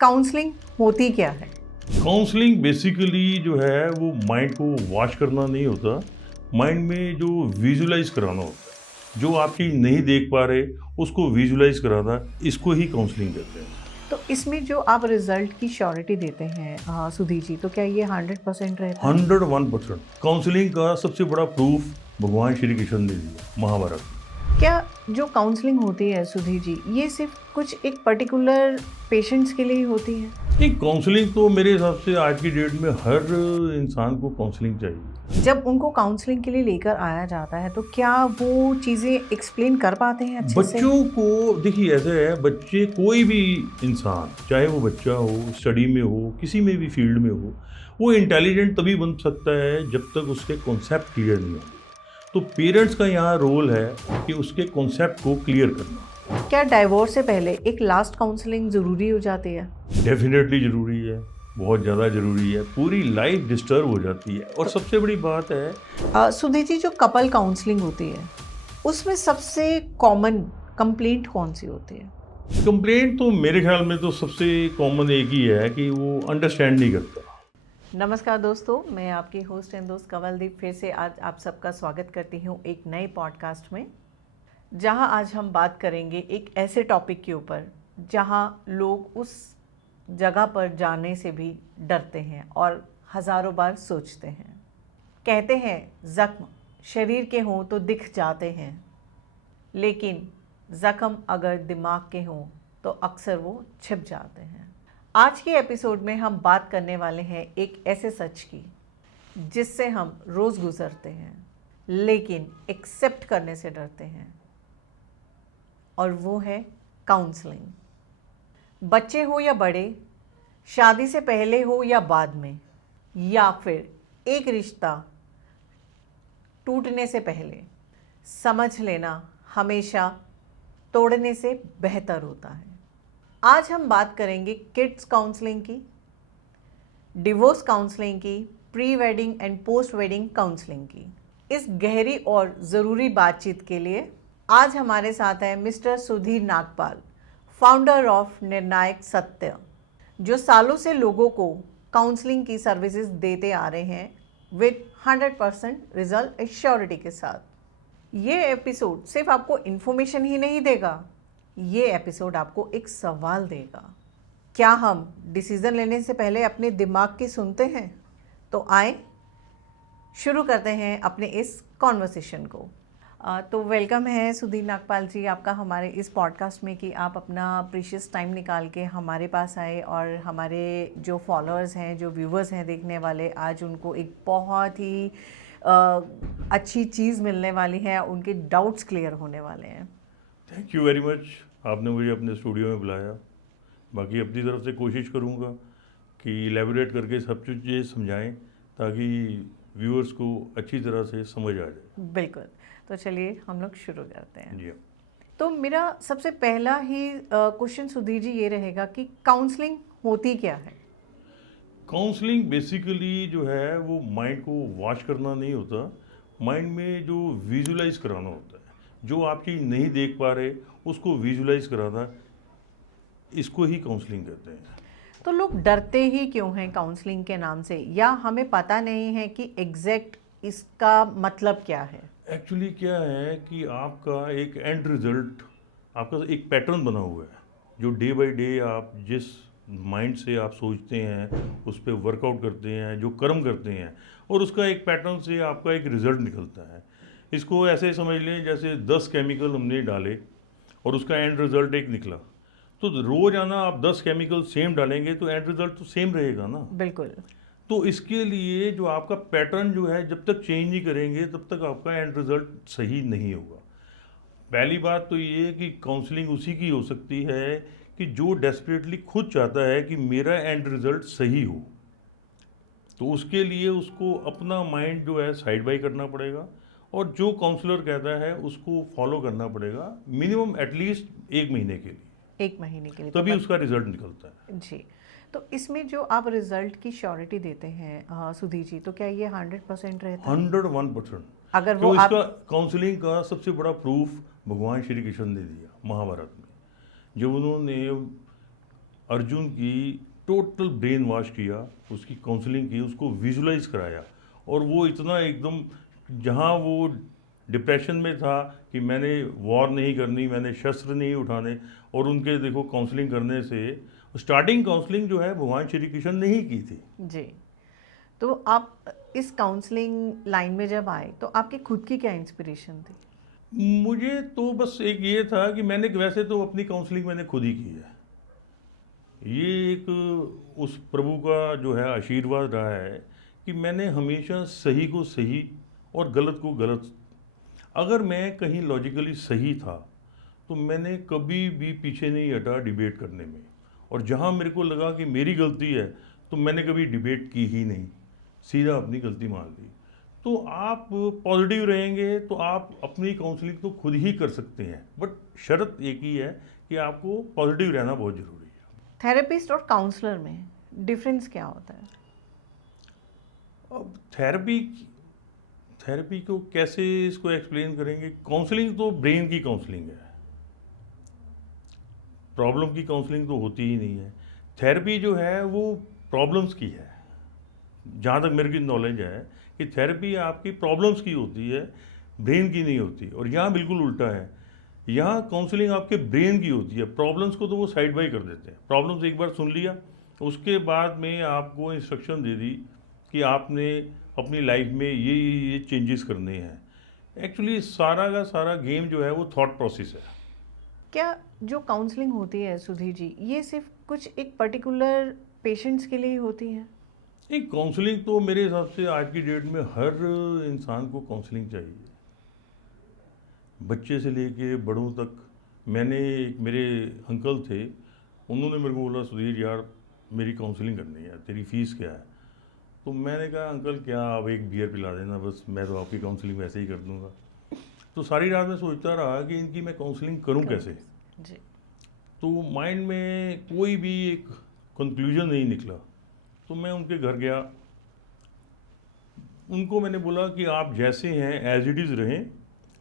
Counselling होती क्या है? काउंसलिंग बेसिकली जो है वो माइंड को वॉश करना नहीं होता। माइंड में जो विजुलाइज कराना होता है, जो आप चीज़ नहीं देख पा रहे उसको विजुलाइज कराना, इसको ही काउंसलिंग कहते हैं। तो इसमें जो आप रिजल्ट की श्योरिटी देते हैं सुधीर जी, तो क्या ये 100% रहता है? 101% काउंसलिंग का सबसे बड़ा प्रूफ भगवान श्री कृष्ण ने दिया महाभारत में। क्या जो काउंसलिंग होती है सुधीर जी, ये सिर्फ कुछ एक पर्टिकुलर पेशेंट्स के लिए ही होती है? नहीं, काउंसलिंग तो मेरे हिसाब से आज की डेट में हर इंसान को काउंसलिंग चाहिए। जब उनको काउंसलिंग के लिए लेकर आया जाता है तो क्या वो चीज़ें एक्सप्लेन कर पाते हैं अच्छे से? बच्चों को देखिए, ऐसे है, बच्चे कोई भी इंसान, चाहे वो बच्चा हो, स्टडी में हो, किसी में भी फील्ड में हो, वो इंटेलिजेंट तभी बन सकता है जब तक उसके कॉन्सेप्ट क्लियर नहीं होंगे। तो पेरेंट्स का यहाँ रोल है कि उसके कॉन्सेप्ट को क्लियर करना। क्या डाइवोर्स से पहले एक लास्ट काउंसलिंग ज़रूरी हो जाती है? डेफिनेटली ज़रूरी है, बहुत ज़्यादा ज़रूरी है। पूरी लाइफ डिस्टर्ब हो जाती है। और सबसे बड़ी बात है, सुधीर जी, जो कपल काउंसलिंग होती है उसमें सबसे कॉमन कंप्लेंट कौन सी होती है? कंप्लेंट तो मेरे ख्याल में तो सबसे कॉमन एक ही है कि वो अंडरस्टैंड नहीं करता। नमस्कार दोस्तों, मैं आपकी होस्ट एंड दोस्त कंवलदीप फिर से आज आप सबका स्वागत करती हूँ एक नए पॉडकास्ट में, जहाँ आज हम बात करेंगे एक ऐसे टॉपिक के ऊपर जहाँ लोग उस जगह पर जाने से भी डरते हैं और हज़ारों बार सोचते हैं। कहते हैं ज़ख्म शरीर के हों तो दिख जाते हैं, लेकिन ज़ख्म अगर दिमाग के हों तो अक्सर वो छिप जाते हैं। आज के एपिसोड में हम बात करने वाले हैं एक ऐसे सच की जिससे हम रोज़ गुजरते हैं लेकिन एक्सेप्ट करने से डरते हैं, और वो है काउंसलिंग। बच्चे हो या बड़े, शादी से पहले हो या बाद में, या फिर एक रिश्ता टूटने से पहले, समझ लेना हमेशा तोड़ने से बेहतर होता है। आज हम बात करेंगे किड्स काउंसलिंग की, डिवोर्स काउंसलिंग की, pre wedding and post wedding counselling की। इस गहरी और ज़रूरी बातचीत के लिए आज हमारे साथ है mister Sudhir Nagpal, founder of निर्णायक सत्य, जो सालों से लोगों को काउंसलिंग की सर्विसेज देते आ रहे हैं विद 100% रिजल्ट एश्योरिटी के साथ। ये एपिसोड सिर्फ आपको इन्फॉर्मेशन ही नहीं देगा, ये एपिसोड आपको एक सवाल देगा। क्या हम डिसीज़न लेने से पहले अपने दिमाग की सुनते हैं? तो आए शुरू करते हैं अपने इस कॉन्वर्सेशन को। तो वेलकम है सुधीर नागपाल जी आपका हमारे इस पॉडकास्ट में कि आप अपना प्रीशियस टाइम निकाल के हमारे पास आए और हमारे जो फॉलोअर्स हैं, जो व्यूवर्स हैं देखने वाले, आज उनको एक बहुत ही अच्छी चीज़ मिलने वाली है, उनके डाउट्स क्लियर होने वाले हैं। थैंक यू वेरी मच, आपने मुझे अपने स्टूडियो में बुलाया। बाकी अपनी तरफ से कोशिश करूँगा कि इलेबोरेट करके सब चीज़ें समझाएं ताकि व्यूअर्स को अच्छी तरह से समझ आ जाए। बिल्कुल, तो चलिए हम लोग शुरू करते हैं। जी। तो मेरा सबसे पहला ही क्वेश्चन सुधीर जी ये रहेगा कि काउंसलिंग होती क्या है? काउंसलिंग बेसिकली जो है वो माइंड को वॉश करना नहीं होता। माइंड में जो विजुलाइज कराना होता है, जो आप चीज़ नहीं देख पा रहे उसको विजुलाइज कराना, इसको ही काउंसलिंग कहते हैं। तो लोग डरते ही क्यों हैं काउंसलिंग के नाम से, या हमें पता नहीं है कि एग्जैक्ट इसका मतलब क्या है? एक्चुअली क्या है कि आपका एक एंड रिजल्ट, आपका एक पैटर्न बना हुआ है जो डे बाय डे आप जिस माइंड से आप सोचते हैं, उस पर वर्कआउट करते हैं, जो कर्म करते हैं, और उसका एक पैटर्न से आपका एक रिजल्ट निकलता है। इसको ऐसे समझ लें जैसे 10 केमिकल हमने डाले और उसका एंड रिजल्ट एक निकला। तो रोज़ाना आप 10 केमिकल सेम डालेंगे तो एंड रिजल्ट तो सेम रहेगा ना। बिल्कुल। तो इसके लिए जो आपका पैटर्न जो है, जब तक चेंज नहीं करेंगे तब तक आपका एंड रिजल्ट सही नहीं होगा। पहली बात तो ये है कि काउंसलिंग उसी की हो सकती है कि जो डेस्परेटली खुद चाहता है कि मेरा एंड रिजल्ट सही हो। तो उसके लिए उसको अपना माइंड जो है साइड बाई करना पड़ेगा, और जो काउंसलर कहता है उसको फॉलो करना पड़ेगा मिनिमम एटलीस्ट 1 महीने के लिए, 1 महीने के लिए तभी उसका रिजल्ट निकलता है। जी। तो इसमें जो आप रिजल्ट की श्योरिटी देते हैं सुधीर जी, तो क्या ये 100% रहता है? 101%। अगर तो वो इसका आप काउंसलिंग का सबसे बड़ा प्रूफ भगवान श्री कृष्ण ने दिया महाभारत में। जब उन्होंने अर्जुन की टोटल ब्रेन वॉश किया, उसकी काउंसलिंग की, उसको विजुलाइज कराया, और वो इतना एकदम, जहाँ वो डिप्रेशन में था कि मैंने वॉर नहीं करनी, मैंने शस्त्र नहीं उठाने, और उनके देखो काउंसलिंग करने से, स्टार्टिंग काउंसलिंग जो है भगवान श्री कृष्ण ने ही की थी। जी। तो आप इस काउंसलिंग लाइन में जब आए तो आपकी खुद की क्या इंस्पिरेशन थी? मुझे तो बस एक ये था कि मैंने, वैसे तो अपनी काउंसलिंग मैंने खुद ही की है। ये एक उस प्रभु का जो है आशीर्वाद रहा है कि मैंने हमेशा सही को सही और गलत को गलत, अगर मैं कहीं लॉजिकली सही था तो मैंने कभी भी पीछे नहीं हटा डिबेट करने में, और जहाँ मेरे को लगा कि मेरी गलती है तो मैंने कभी डिबेट की ही नहीं, सीधा अपनी गलती मान ली। तो आप पॉजिटिव रहेंगे तो आप अपनी काउंसलिंग तो खुद ही कर सकते हैं, बट शर्त एक ही है कि आपको पॉजिटिव रहना बहुत ज़रूरी है। थेरेपिस्ट और काउंसलर में डिफरेंस क्या होता है? अब थेरेपी को कैसे इसको एक्सप्लेन करेंगे? काउंसलिंग तो ब्रेन की काउंसलिंग है, प्रॉब्लम की काउंसलिंग तो होती ही नहीं है। थेरेपी जो है वो प्रॉब्लम्स की है, जहाँ तक मेरे की नॉलेज है कि थेरेपी आपकी प्रॉब्लम्स की होती है, ब्रेन की नहीं होती। और यहाँ बिल्कुल उल्टा है, यहाँ काउंसलिंग आपके ब्रेन की होती है, प्रॉब्लम्स को तो वो साइड बाई कर देते हैं। प्रॉब्लम्स एक बार सुन लिया, उसके बाद में आपको इंस्ट्रक्शन दे दी कि आपने अपनी लाइफ में ये चेंजेस करने हैं। एक्चुअली सारा का सारा गेम जो है वो थॉट प्रोसेस है। क्या जो काउंसलिंग होती है सुधीर जी, ये सिर्फ कुछ एक पर्टिकुलर पेशेंट्स के लिए ही होती है? एक काउंसलिंग तो मेरे हिसाब से आज की डेट में हर इंसान को काउंसलिंग चाहिए, बच्चे से लेके बड़ों तक। मेरे अंकल थे, उन्होंने मेरे को बोला, सुधीर यार मेरी काउंसलिंग करनी है, तेरी फीस क्या है? तो मैंने कहा अंकल क्या, आप एक बियर पिला देना बस, मैं तो आपकी काउंसलिंग वैसे ही कर दूंगा। तो सारी रात मैं सोचता रहा कि इनकी मैं काउंसलिंग करूं कैसे। जी। तो माइंड में कोई भी एक कंक्लूजन नहीं निकला। तो मैं उनके घर गया, उनको मैंने बोला कि आप जैसे हैं एज इट इज़ रहें,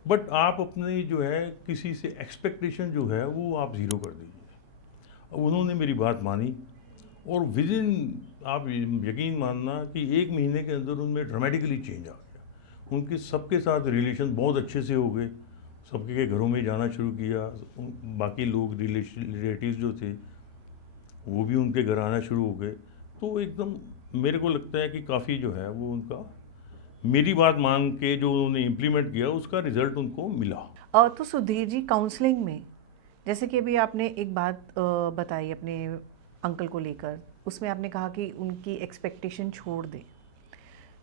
बट आप अपने जो है किसी से एक्सपेक्टेशन जो है वो आप ज़ीरो कर दीजिए। अब उन्होंने मेरी बात मानी, और विद इन, आप यकीन मानना कि 1 महीने के अंदर उनमें ड्रामेटिकली चेंज आ गया। उनके सबके साथ रिलेशन बहुत अच्छे से हो गए, सबके के घरों में जाना शुरू किया, बाकी लोग रिलेटिव्स जो थे वो भी उनके घर आना शुरू हो गए। तो एकदम मेरे को लगता है कि काफ़ी जो है वो उनका, मेरी बात मान के जो उन्होंने इम्प्लीमेंट किया उसका रिजल्ट उनको मिला। तो सुधीर जी, काउंसलिंग में जैसे कि अभी आपने एक बात बताई अपने अंकल को लेकर, उसमें आपने कहा कि उनकी एक्सपेक्टेशन छोड़ दे।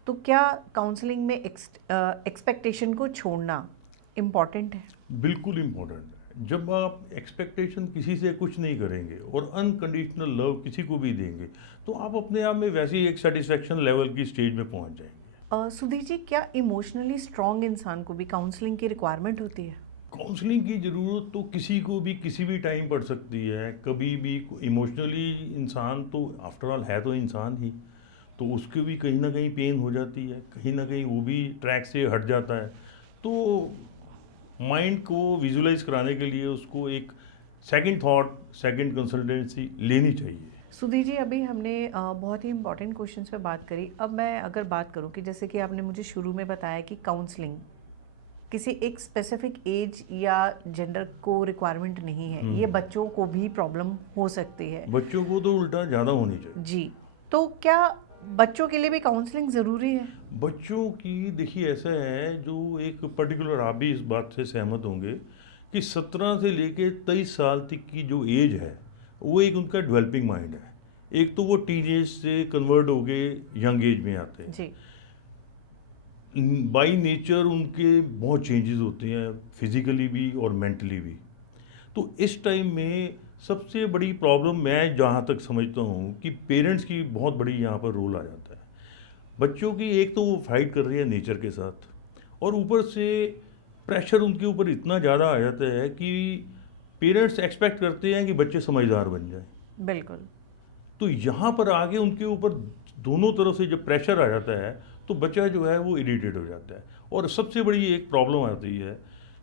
तो क्या काउंसलिंग में एक्सपेक्टेशन को छोड़ना इम्पॉर्टेंट है? बिल्कुल इम्पोर्टेंट है। जब आप एक्सपेक्टेशन किसी से कुछ नहीं करेंगे और अनकंडीशनल लव किसी को भी देंगे, तो आप अपने आप में वैसे ही एक सेटिस्फेक्शन लेवल की स्टेज में पहुंच जाएंगे। सुधीर जी, क्या इमोशनली स्ट्रांग इंसान को भी काउंसलिंग की रिक्वायरमेंट होती है? काउंसलिंग की ज़रूरत तो किसी को भी किसी भी टाइम पड़ सकती है, कभी भी। इमोशनली इंसान तो आफ्टर ऑल है तो इंसान ही, तो उसके भी कहीं ना कहीं पेन हो जाती है, कहीं ना कहीं वो भी ट्रैक से हट जाता है। तो माइंड को विजुलाइज कराने के लिए उसको एक सेकंड थॉट, सेकंड कंसल्टेंसी लेनी चाहिए। सुधीर जी, अभी हमने बहुत ही इंपॉर्टेंट क्वेश्चंस पे बात करी। अब मैं अगर बात करूं कि जैसे कि आपने मुझे शुरू में बताया कि काउंसलिंग किसी एक स्पेसिफिक एज या जेंडर को रिक्वायरमेंट नहीं है, ये बच्चों को भी प्रॉब्लम हो सकती है। बच्चों को तो उल्टा ज़्यादा होनी चाहिए। जी। तो क्या बच्चों के लिए भी काउंसलिंग ज़रूरी है? बच्चों की देखिए ऐसा है, जो एक पर्टिकुलर, आप भी इस बात से सहमत होंगे कि 17 से लेके 23 साल तक की जो एज है वो एक उनका डेवलपिंग माइंड है। एक तो वो टीनेज से कन्वर्ट हो गए यंग एज में आते हैं। जी। बाई नेचर उनके बहुत चेंजेस होते हैं, फिजिकली भी और मेंटली भी। तो इस टाइम में सबसे बड़ी प्रॉब्लम मैं जहाँ तक समझता हूँ कि पेरेंट्स की बहुत बड़ी यहाँ पर रोल आ जाता है। बच्चों की एक तो वो फाइट कर रही है नेचर के साथ, और ऊपर से प्रेशर उनके ऊपर इतना ज़्यादा आ जाता है कि पेरेंट्स एक्सपेक्ट करते हैं कि बच्चे समझदार बन जाएं। बिल्कुल। तो यहाँ पर आगे उनके ऊपर दोनों तरफ से जब प्रेशर आ जाता है तो बच्चा जो है वो इरिटेट हो जाता है। और सबसे बड़ी एक प्रॉब्लम आती है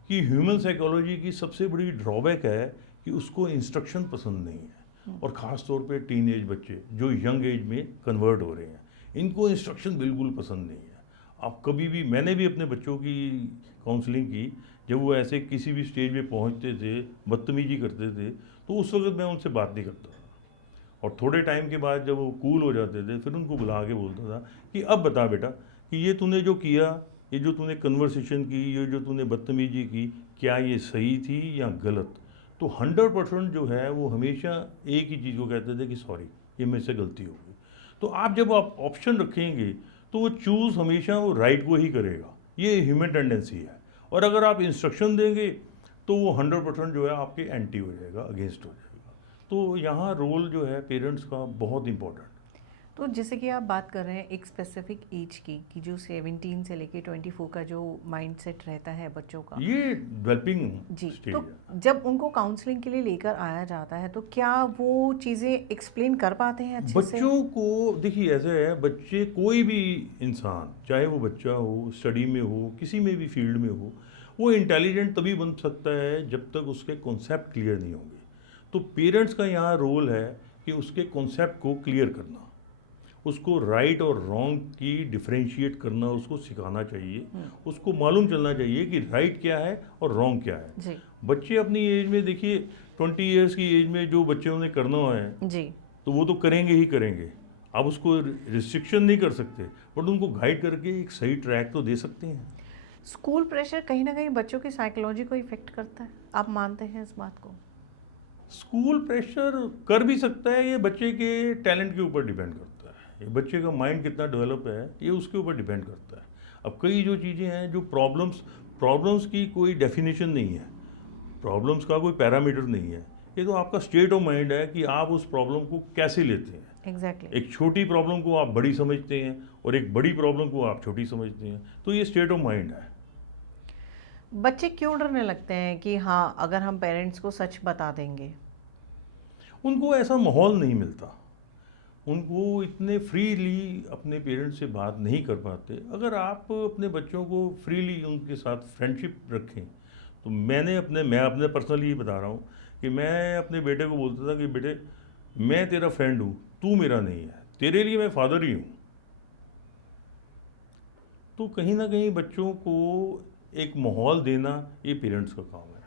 कि ह्यूमन साइकोलॉजी की सबसे बड़ी ड्रॉबैक है कि उसको इंस्ट्रक्शन पसंद नहीं है। और ख़ास तौर पे टीन एज बच्चे जो यंग एज में कन्वर्ट हो रहे हैं, इनको इंस्ट्रक्शन बिल्कुल पसंद नहीं है। आप कभी भी, मैंने भी अपने बच्चों की काउंसलिंग की, जब वो ऐसे किसी भी स्टेज पे पहुंचते थे, बदतमीजी करते थे, तो उस वक्त मैं उनसे बात नहीं करता था। और थोड़े टाइम के बाद जब वो कूल हो जाते थे, फिर उनको बुला के बोलता था कि अब बता बेटा कि ये तूने जो किया, ये जो तूने कन्वर्सेशन की, ये जो तूने बदतमीजी की, क्या ये सही थी या गलत। तो 100% जो है वो हमेशा एक ही चीज़ को कहते थे कि सॉरी, ये मेरे से गलती हो गई। तो आप जब आप ऑप्शन रखेंगे तो वो चूज़ हमेशा वो राइट को ही करेगा, ये ह्यूमन टेंडेंसी है। और अगर आप इंस्ट्रक्शन देंगे तो वो 100% जो है आपके एंटी हो जाएगा, अगेंस्ट हो जाएगा। तो यहाँ रोल जो है पेरेंट्स का बहुत इंपॉर्टेंट। तो जैसे कि आप बात कर रहे हैं एक स्पेसिफिक एज की कि जो 17 से लेके 24 का जो माइंडसेट रहता है बच्चों का, ये डेवलपिंग जी, स्टेज तो है। जब उनको काउंसलिंग के लिए लेकर आया जाता है तो क्या वो चीज़ें एक्सप्लेन कर पाते हैं अच्छे से? बच्चों को देखिए, ऐसे है, बच्चे, कोई भी इंसान, चाहे वो बच्चा हो, स्टडी में हो, किसी में भी फील्ड में हो, वो इंटेलिजेंट तभी बन सकता है जब तक उसके कॉन्सेप्ट क्लियर नहीं होंगे। तो पेरेंट्स का यहाँ रोल है कि उसके कॉन्सेप्ट को क्लियर करना, उसको राइट और रॉन्ग की डिफरेंशिएट करना उसको सिखाना चाहिए। उसको मालूम चलना चाहिए कि राइट क्या है और रॉन्ग क्या है। जी बच्चे अपनी एज में, देखिए 20 ईयर्स की एज में जो बच्चों ने करना है जी तो वो तो करेंगे ही करेंगे। आप उसको रिस्ट्रिक्शन नहीं कर सकते, बट उनको गाइड करके एक सही ट्रैक तो दे सकते हैं। स्कूल प्रेशर कहीं ना कहीं बच्चों की साइकोलॉजी को इफेक्ट करता है, आप मानते हैं इस बात को? स्कूल प्रेशर कर भी सकता है, ये बच्चे के टैलेंट के ऊपर डिपेंड करता है, ये बच्चे का माइंड कितना डेवलप है ये उसके ऊपर डिपेंड करता है। अब कई जो चीज़ें हैं, जो प्रॉब्लम्स की कोई डेफिनेशन नहीं है, प्रॉब्लम्स का कोई पैरामीटर नहीं है, ये तो आपका स्टेट ऑफ माइंड है कि आप उस प्रॉब्लम को कैसे लेते हैं। एग्जैक्टली एक छोटी प्रॉब्लम को आप बड़ी समझते हैं और एक बड़ी प्रॉब्लम को आप छोटी समझते हैं, तो ये स्टेट ऑफ माइंड है। बच्चे क्यों डरने लगते हैं कि हाँ अगर हम पेरेंट्स को सच बता देंगे? उनको ऐसा माहौल नहीं मिलता, उनको इतने फ्रीली अपने पेरेंट्स से बात नहीं कर पाते। अगर आप अपने बच्चों को फ्रीली उनके साथ फ्रेंडशिप रखें, तो मैं अपने पर्सनली बता रहा हूँ कि मैं अपने बेटे को बोलता था कि बेटे, मैं तेरा फ्रेंड हूँ, तू मेरा नहीं है, तेरे लिए मैं फादर ही हूँ। तो कहीं ना कहीं बच्चों को एक माहौल देना ये पेरेंट्स का काम है।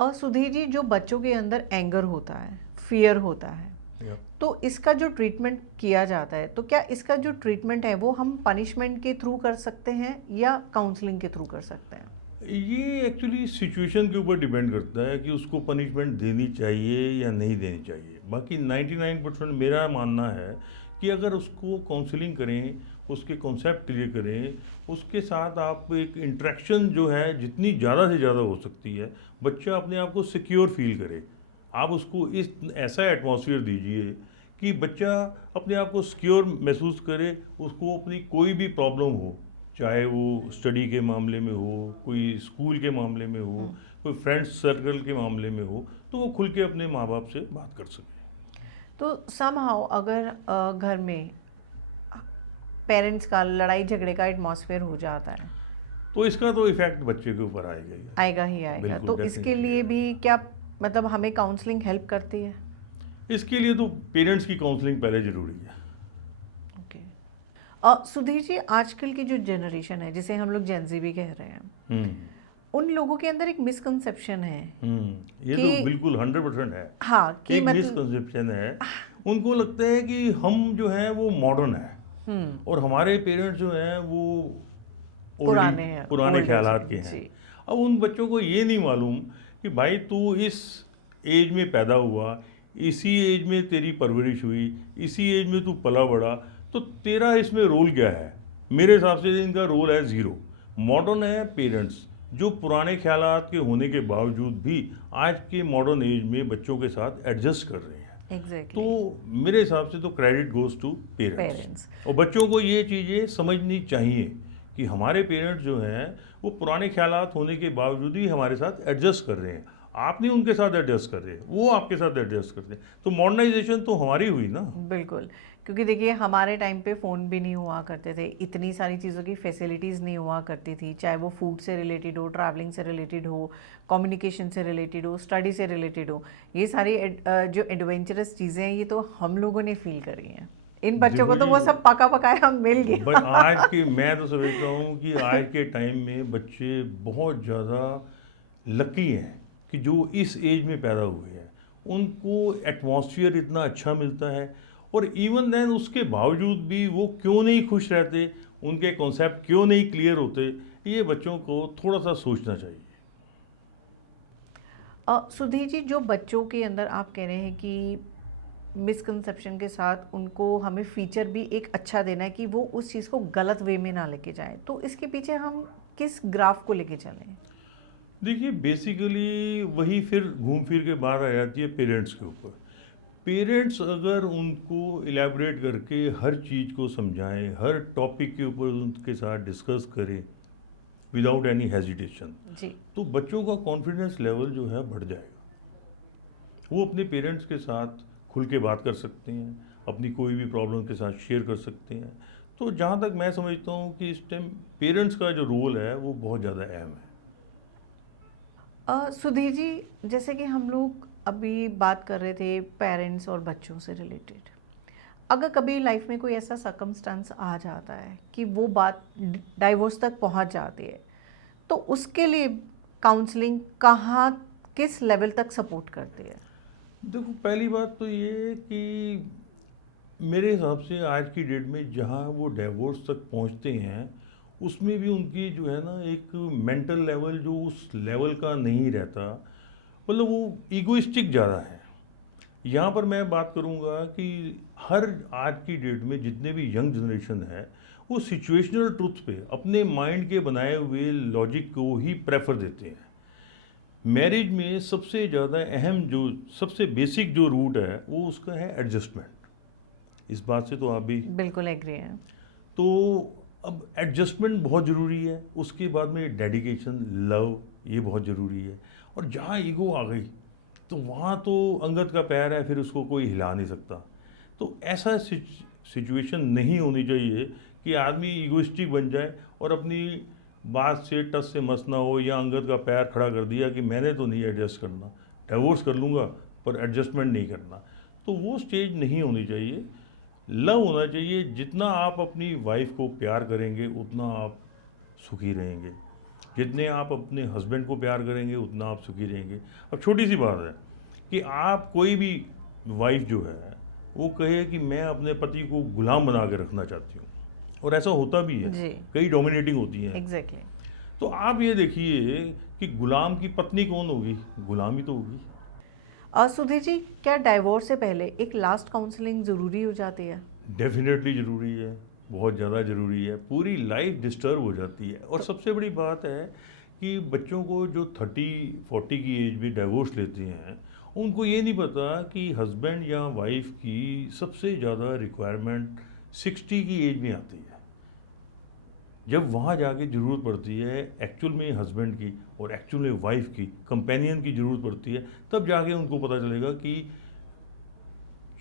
और सुधीर जी, जो बच्चों के अंदर एंगर होता है, फियर होता है, तो इसका जो ट्रीटमेंट किया जाता है, तो क्या इसका जो ट्रीटमेंट है वो हम पनिशमेंट के थ्रू कर सकते हैं या काउंसलिंग के थ्रू कर सकते हैं? ये एक्चुअली सिचुएशन के ऊपर डिपेंड करता है कि उसको पनिशमेंट देनी चाहिए या नहीं देनी चाहिए। बाकी 99% मेरा मानना है कि अगर उसको काउंसलिंग करें, उसके कॉन्सेप्ट क्लियर करें, उसके साथ आप एक इंटरेक्शन जो है जितनी ज़्यादा से ज़्यादा हो सकती है, बच्चा अपने आप को सिक्योर फील करे। आप उसको इस ऐसा एटमॉस्फेयर दीजिए कि बच्चा अपने आप को सिक्योर महसूस करे, उसको अपनी कोई भी प्रॉब्लम हो, चाहे वो स्टडी के मामले में हो, कोई स्कूल के मामले में हो, कोई फ्रेंड्स सर्कल के मामले में हो, तो वो खुल के अपने माँ बाप से बात कर सके। तो समहाउ अगर घर में पेरेंट्स का लड़ाई झगड़े का एटमॉस्फेयर हो जाता है तो इसका तो इफेक्ट बच्चे के ऊपर आएगा ही आएगा ही आएगा। बिल्कुल, तो इसके definitely लिए आएगा। भी क्या मतलब हमें काउंसलिंग हेल्प करती है? इसके लिए तो पेरेंट्स की काउंसलिंग पहले ज़रूरी है। ओके। सुधीर जी, आजकल की जो जनरेशन है जिसे हम लोग जेनजी भी कह रहे हैं, उन लोगों के अंदर एक मिसकंसेप्शन है ये कि तो बिल्कुल 100% है। हाँ कि एक मतलब मिसकंसेप्शन है, उनको लगता है कि हम जो है वो मॉडर्न है और हमारे पेरेंट्स जो हैं वो पुराने हैं, पुराने older ख्यालात के जी। हैं। अब उन बच्चों को ये नहीं मालूम कि भाई तू इस एज में पैदा हुआ, इसी एज में तेरी परवरिश हुई, इसी एज में तू पला बड़ा, तो तेरा इसमें रोल क्या है। मेरे हिसाब से इनका रोल है ज़ीरो। मॉडर्न है पेरेंट्स, जो पुराने ख्यालात के होने के बावजूद भी आज के मॉडर्न एज में बच्चों के साथ एडजस्ट कर रहे हैं। एग्जैक्टली। तो मेरे हिसाब से तो क्रेडिट गोज टू पेरेंट्स। और बच्चों को ये चीज़ें समझनी चाहिए कि हमारे पेरेंट्स जो हैं वो पुराने ख्यालात होने के बावजूद भी हमारे साथ एडजस्ट कर रहे हैं। आप नहीं उनके साथ एडजस्ट कर रहे, वो आपके साथ एडजस्ट करते हैं। तो मॉडर्नाइजेशन तो हमारी हुई ना। बिल्कुल, क्योंकि देखिए हमारे टाइम पे फ़ोन भी नहीं हुआ करते थे, इतनी सारी चीज़ों की फैसिलिटीज़ नहीं हुआ करती थी, चाहे वो फूड से रिलेटेड हो, ट्रैवलिंग से रिलेटेड हो, कम्युनिकेशन से रिलेटेड हो, स्टडी से रिलेटेड हो। ये सारी जो एडवेंचरस चीज़ें हैं ये तो हम लोगों ने फील करी हैं। इन जी बच्चों को तो वही। वो सब पका पकाया मिल बट गया। आज के, मैं तो समझता हूँ कि आज के टाइम में बच्चे बहुत ज़्यादा लकी हैं कि जो इस एज में पैदा हुए हैं। उनको एटमॉस्फेयर इतना अच्छा मिलता है, और इवन देन उसके बावजूद भी वो क्यों नहीं खुश रहते, उनके कॉन्सेप्ट क्यों नहीं क्लियर होते, ये बच्चों को थोड़ा सा सोचना चाहिए। सुधीर जी, जो बच्चों के अंदर आप कह रहे हैं कि मिसकंसेप्शन के साथ उनको हमें फीचर भी एक अच्छा देना है कि वो उस चीज़ को गलत वे में ना लेके जाएं, तो इसके पीछे हम किस ग्राफ को लेके चलें? देखिए बेसिकली वही फिर घूम फिर के बात आ जाती है पेरेंट्स के ऊपर। पेरेंट्स अगर उनको इलेबोरेट करके हर चीज़ को समझाएं, हर टॉपिक के ऊपर उनके साथ डिस्कस करें विदाउट एनी हेजिटेशन, जी। तो बच्चों का कॉन्फिडेंस लेवल जो है बढ़ जाएगा। वो अपने पेरेंट्स के साथ खुल के बात कर सकते हैं, अपनी कोई भी प्रॉब्लम के साथ शेयर कर सकते हैं। तो जहाँ तक मैं समझता हूँ कि इस टाइम पेरेंट्स का जो रोल है वो बहुत ज़्यादा अहम है। सुधीर जी, जैसे कि हम लोग अभी बात कर रहे थे पेरेंट्स और बच्चों से रिलेटेड, अगर कभी लाइफ में कोई ऐसा सर्कमस्टांस आ जाता है कि वो बात डाइवोर्स तक पहुंच जाती है, तो उसके लिए काउंसलिंग कहाँ, किस लेवल तक सपोर्ट करती है? देखो पहली बात तो ये है कि मेरे हिसाब से आज की डेट में जहाँ वो डिवोर्स तक पहुँचते हैं, उसमें भी उनकी जो है ना एक मेंटल लेवल जो उस लेवल का नहीं रहता, मतलब वो इगोइस्टिक ज़्यादा है। यहाँ पर मैं बात करूँगा कि हर आज की डेट में जितने भी यंग जनरेशन है, वो सिचुएशनल ट्रुथ पे अपने माइंड के बनाए हुए लॉजिक को ही प्रेफर देते हैं। मैरिज में सबसे ज़्यादा अहम जो सबसे बेसिक जो रूट है वो उसका है एडजस्टमेंट। इस बात से तो आप भी। बिल्कुल एग्री है। तो अब एडजस्टमेंट बहुत ज़रूरी है, उसके बाद में डेडिकेशन, लव, ये बहुत ज़रूरी है। और जहाँ ईगो आ गई तो वहाँ तो अंगद का पैर है, फिर उसको कोई हिला नहीं सकता। तो ऐसा सिचुएशन नहीं होनी चाहिए कि आदमी ईगोइस्टिक बन जाए और अपनी बात से टस से मस ना हो, या अंगद का पैर खड़ा कर दिया कि मैंने तो नहीं एडजस्ट करना, डिवोर्स कर लूँगा पर एडजस्टमेंट नहीं करना। तो वो स्टेज नहीं होनी चाहिए। लव होना चाहिए। जितना आप अपनी वाइफ को प्यार करेंगे उतना आप सुखी रहेंगे, जितने आप अपने हस्बैंड को प्यार करेंगे उतना आप सुखी रहेंगे। अब छोटी सी बात है कि आप कोई भी वाइफ जो है वो कहे कि मैं अपने पति को गुलाम बना के रखना चाहती हूँ, और ऐसा होता भी है, जी। कई डोमिनेटिंग होती हैं। एग्जैक्टली। तो आप ये देखिए कि गुलाम की पत्नी कौन होगी, गुलाम ही तो होगी। सुधीर जी, क्या डाइवोर्स से पहले एक लास्ट काउंसलिंग ज़रूरी हो जाती है? डेफिनेटली ज़रूरी है, बहुत ज़्यादा ज़रूरी है। पूरी लाइफ डिस्टर्ब हो जाती है। और सबसे बड़ी बात है कि बच्चों को जो 30-40 की एज में डिवोर्स लेते हैं, उनको ये नहीं पता कि हस्बैंड या वाइफ की सबसे ज़्यादा रिक्वायरमेंट 60 की एज में आती है। जब वहाँ जाके ज़रूरत पड़ती है एक्चुअल में हस्बैंड की और एक्चुअल में वाइफ की, कंपेनियन की ज़रूरत पड़ती है, तब जाके उनको पता चलेगा कि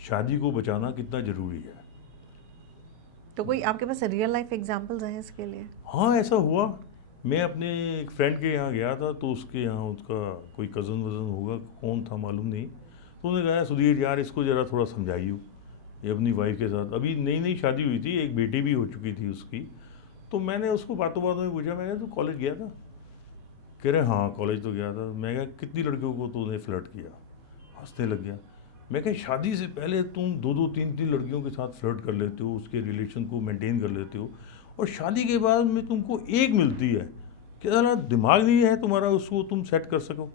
शादी को बचाना कितना ज़रूरी है। तो कोई आपके पास रियल लाइफ एग्जांपल्स हैं इसके लिए? हाँ ऐसा हुआ। मैं अपने एक फ्रेंड के यहाँ गया था, तो उसके यहाँ उसका कोई कज़न वज़न होगा, कौन था मालूम नहीं। तो उन्होंने कहा सुधीर यार इसको ज़रा थोड़ा समझाइए, ये अपनी वाइफ के साथ, अभी नई नई शादी हुई थी, एक बेटी भी हो चुकी थी उसकी। तो मैंने उसको बातों बातों में पूछा, मैंने तू कॉलेज गया था? कह रहे हाँ कॉलेज तो गया था। मैं कहा कितनी लड़कियों को तूने फ्लर्ट किया? हंसने लग गया। मैं कहा शादी से पहले तुम 2-2 3-3 लड़कियों के साथ फ्लर्ट कर लेते हो, उसके रिलेशन को मेंटेन कर लेते हो, और शादी के बाद में तुमको एक मिलती है, क्या ना दिमाग नहीं है तुम्हारा उसको तुम सेट कर सको?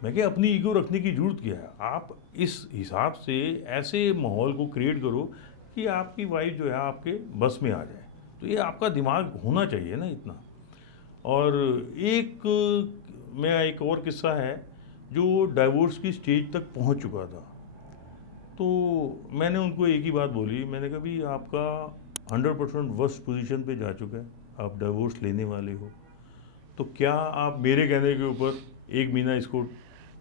मैं क्या अपनी ईगो रखने की जरूरत क्या है? आप इस हिसाब से ऐसे माहौल को क्रिएट करो कि आपकी वाइफ जो है आपके बस में आ जाए। तो ये आपका दिमाग होना चाहिए ना इतना। और एक मैं एक और किस्सा है जो डाइवोर्स की स्टेज तक पहुंच चुका था। तो मैंने उनको एक ही बात बोली, मैंने कहा भी आपका 100% वर्स्ट पोजीशन पे जा चुका है, आप डिवोर्स लेने वाले हो, तो क्या आप मेरे कहने के ऊपर 1 महीना इसको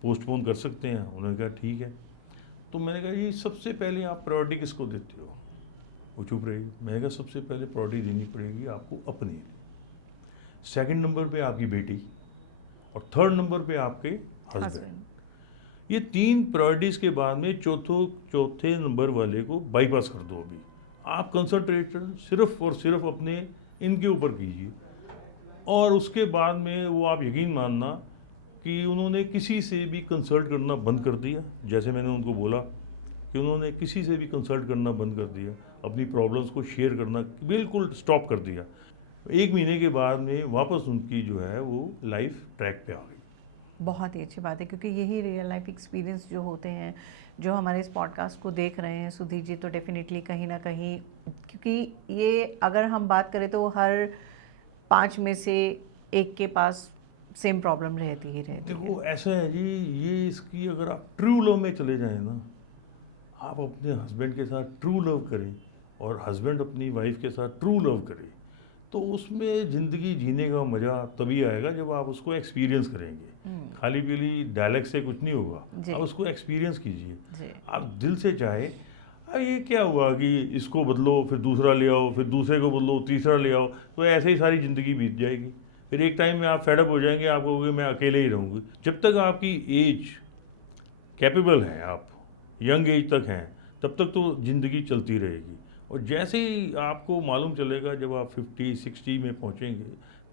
पोस्टपोन कर सकते हैं। उन्होंने कहा ठीक है। तो मैंने कहा ये सबसे पहले आप प्रायोरिटी किसको देते हो? वो चुप रही। मैंने कहा सबसे पहले प्रायोरिटी देनी पड़ेगी आपको अपनी, सेकंड नंबर पे आपकी बेटी, और थर्ड नंबर पे आपके हस्बैंड। ये 3 प्रायोरिटीज़ के बाद में चौथे नंबर वाले को बाईपास कर दो। अभी आप कंसंट्रेशन सिर्फ और सिर्फ अपने इनके ऊपर कीजिए, और उसके बाद में वो आप यकीन मानना कि उन्होंने किसी से भी कंसल्ट करना बंद कर दिया। जैसे मैंने उनको बोला कि उन्होंने किसी से भी कंसल्ट करना बंद कर दिया, अपनी प्रॉब्लम्स को शेयर करना बिल्कुल स्टॉप कर दिया। 1 महीने के बाद में वापस उनकी जो है वो लाइफ ट्रैक पे आ गई। बहुत ही अच्छी बात है, क्योंकि यही रियल लाइफ एक्सपीरियंस जो होते हैं, जो हमारे इस पॉडकास्ट को देख रहे हैं सुधीर जी, तो डेफिनेटली कहीं ना कहीं, क्योंकि ये अगर हम बात करें तो हर 5 में से 1 के पास सेम प्रॉब्लम रहती ही रहती है। देखो ऐसा है जी, ये इसकी अगर आप ट्रू लव में चले जाएं ना, आप अपने हस्बैंड के साथ ट्रू लव करें और हस्बैंड अपनी वाइफ के साथ ट्रू लव करे, तो उसमें ज़िंदगी जीने का मज़ा तभी आएगा जब आप उसको एक्सपीरियंस करेंगे। खाली पीली डायलॉग से कुछ नहीं होगा, आप उसको एक्सपीरियंस कीजिए। आप दिल से चाहे, अब ये क्या हुआ कि इसको बदलो, फिर दूसरा ले आओ, फिर दूसरे को बदलो, तीसरा ले आओ, तो ऐसे ही सारी ज़िंदगी बीत जाएगी। फिर एक टाइम में आप फेडअप हो जाएंगे, आप कहोगे मैं अकेले ही रहूँगी। जब तक आपकी एज कैपेबल है, आप यंग एज तक हैं, तब तक तो ज़िंदगी चलती रहेगी। और जैसे ही आपको मालूम चलेगा जब आप 50-60 में पहुंचेंगे,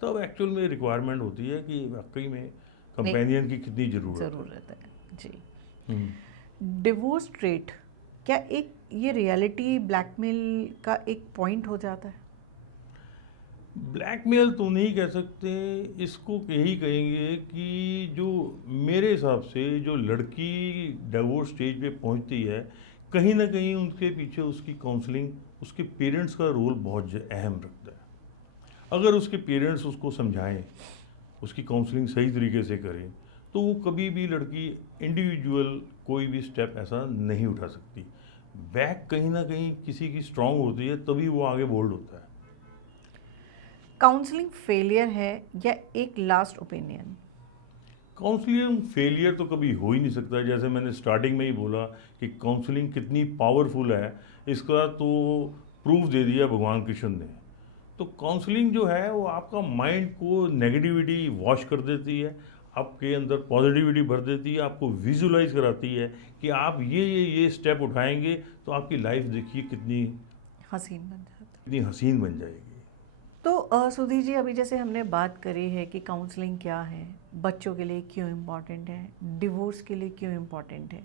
तब एक्चुअल में रिक्वायरमेंट होती है कि वाकई में कंपेनियन की कितनी ज़रूरत है। जी। डिवोर्स रेट क्या एक ये रियलिटी ब्लैकमेल का एक पॉइंट हो जाता है? ब्लैकमेल तो नहीं कह सकते, इसको यही कहेंगे कि जो मेरे हिसाब से जो लड़की डिवोर्स स्टेज पे पहुंचती है, कहीं ना कहीं उनके पीछे उसकी काउंसलिंग, उसके पेरेंट्स का रोल बहुत अहम रखता है। अगर उसके पेरेंट्स उसको समझाएं, उसकी काउंसलिंग सही तरीके से करें, तो वो कभी भी लड़की इंडिविजुअल कोई भी स्टेप ऐसा नहीं उठा सकती। बैक कहीं ना कहीं किसी की स्ट्रांग होती है, तभी वो आगे बोल्ड होता है। काउंसलिंग फेलियर है या एक लास्ट ओपिनियन? काउंसलिंग फेलियर तो कभी हो ही नहीं सकता। जैसे मैंने स्टार्टिंग में ही बोला कि काउंसलिंग कितनी पावरफुल है, इसका तो प्रूफ दे दिया भगवान कृष्ण ने। तो काउंसलिंग जो है वो आपका माइंड को नेगेटिविटी वॉश कर देती है, आपके अंदर पॉजिटिविटी भर देती है, आपको विजुलाइज कराती है कि आप ये स्टेप उठाएंगे तो आपकी लाइफ देखिए कितनी हसीन बन जाएगी। तो सुधीर जी, अभी जैसे हमने बात करी है कि काउंसलिंग क्या है, बच्चों के लिए क्यों इम्पॉर्टेंट है, डिवोर्स के लिए क्यों इम्पॉर्टेंट है,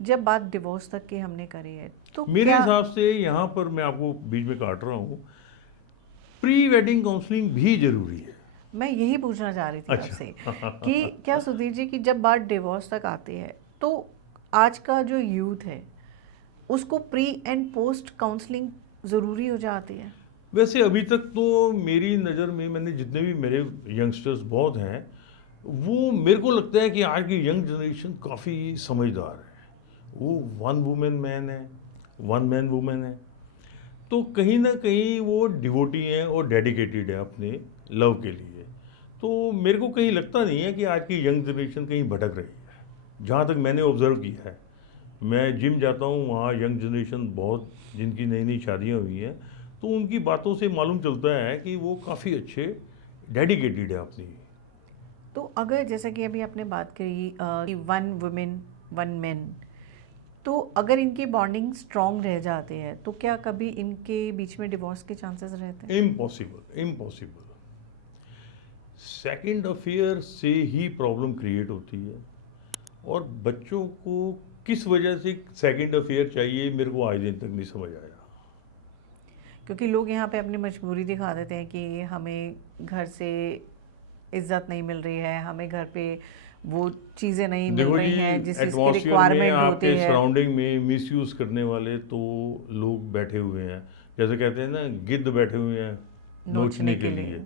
जब बात डिवोर्स तक की हमने करी है, तो मेरे हिसाब से यहाँ पर मैं आपको बीच में काट रहा हूँ, प्री वेडिंग काउंसलिंग भी जरूरी है। मैं यही पूछना चाह रही थी आपसे कि क्या सुधीर जी की जब बात डिवोर्स तक आती है, तो आज का जो यूथ है उसको प्री एंड पोस्ट काउंसलिंग ज़रूरी हो जाती है? वैसे अभी तक तो मेरी नज़र में, मैंने जितने भी मेरे यंगस्टर्स बहुत हैं, वो मेरे को लगता है कि आज की यंग जनरेशन काफ़ी समझदार है। वो 1 वुमेन मैन है, 1 मैन वुमेन है, तो कहीं ना कहीं वो डिवोटी हैं और डेडिकेटेड है अपने लव के लिए। तो मेरे को कहीं लगता नहीं है कि आज की यंग जनरेशन कहीं भटक रही है। जहाँ तक मैंने ऑब्ज़र्व किया है, मैं जिम जाता हूँ, वहाँ यंग जनरेशन बहुत, जिनकी नई नई शादियाँ हुई हैं, तो उनकी बातों से मालूम चलता है कि वो काफ़ी अच्छे डेडिकेटेड है अपनी। तो अगर जैसा कि अभी आपने बात करी कि 1 वुमेन 1 मैन, तो अगर इनकी बॉन्डिंग स्ट्रॉन्ग रह जाते हैं तो क्या कभी इनके बीच में डिवोर्स के चांसेस रहते हैं? इम्पॉसिबल। सेकंड अफेयर से ही प्रॉब्लम क्रिएट होती है। और बच्चों को किस वजह से सेकंड अफेयर चाहिए, मेरे को आज दिन तक नहीं समझ आया। क्योंकि लोग यहाँ पे अपनी मजबूरी दिखा देते हैं कि हमें घर से इज्जत नहीं मिल रही है, हमें घर पे वो चीज़ें नहीं मिल रही हैं जिस चीज़ की रिक्वायरमेंट होती है। सराउंडिंग में मिसयूज़ करने वाले तो लोग बैठे हुए हैं, जैसे कहते हैं ना, गिद्ध बैठे हुए हैं नोचने के लिए।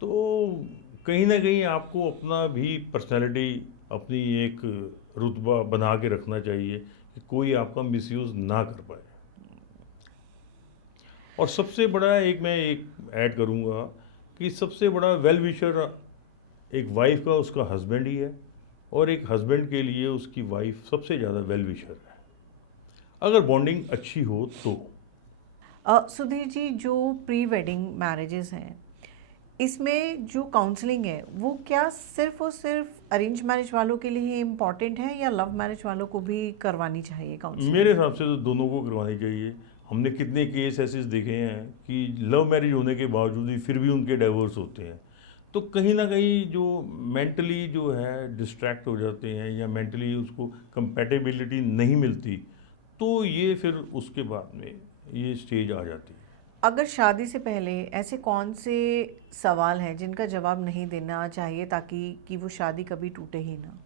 तो कहीं ना कहीं आपको अपना भी पर्सनैलिटी, अपनी एक रुतबा बना के रखना चाहिए कि कोई आपका मिसयूज़ ना कर पाए। और सबसे बड़ा मैं एक ऐड करूँगा कि सबसे बड़ा वेल विशर एक वाइफ का उसका हस्बैंड ही है, और एक हस्बैंड के लिए उसकी वाइफ सबसे ज़्यादा वेल विशर है, अगर बॉन्डिंग अच्छी हो तो। सुधीर जी, जो प्री वेडिंग मैरिजेस हैं, इसमें जो काउंसलिंग है वो क्या सिर्फ और सिर्फ अरेंज मैरिज वालों के लिए ही इम्पॉर्टेंट है या लव मैरिज वालों को भी करवानी चाहिए काउंसलिंग? मेरे हिसाब से तो दोनों को करवानी चाहिए। हमने कितने केस ऐसे देखे हैं कि लव मैरिज होने के बावजूद भी फिर भी उनके डाइवोर्स होते हैं। तो कहीं ना कहीं जो मेंटली जो है डिस्ट्रैक्ट हो जाते हैं या मेंटली उसको कंपेटेबिलिटी नहीं मिलती, तो ये फिर उसके बाद में ये स्टेज आ जाती है। अगर शादी से पहले ऐसे कौन से सवाल हैं जिनका जवाब नहीं देना चाहिए ताकि कि वो शादी कभी टूटे ही ना?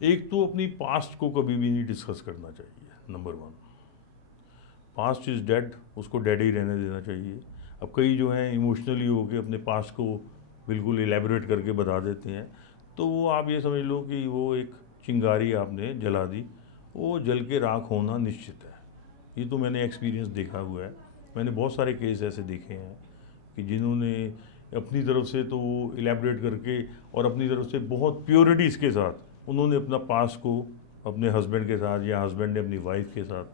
एक तो अपनी पास्ट को कभी भी नहीं डिस्कस करना चाहिए, number one. Past is dead, उसको डेड ही रहने देना चाहिए। अब कई जो हैं इमोशनली होके अपने पास्ट को बिल्कुल इलेबोरेट करके बता देते हैं, तो वो आप ये समझ लो कि वो एक चिंगारी आपने जला दी, वो जल के राख होना निश्चित है। ये तो मैंने एक्सपीरियंस देखा हुआ है। मैंने बहुत सारे केस ऐसे देखे हैं कि जिन्होंने अपनी तरफ से तो वो इलेबोरेट करके और अपनी तरफ से बहुत प्योरिटीज़ के साथ उन्होंने अपना पास्ट को अपने हस्बैंड के साथ या हस्बैंड ने अपनी वाइफ के साथ,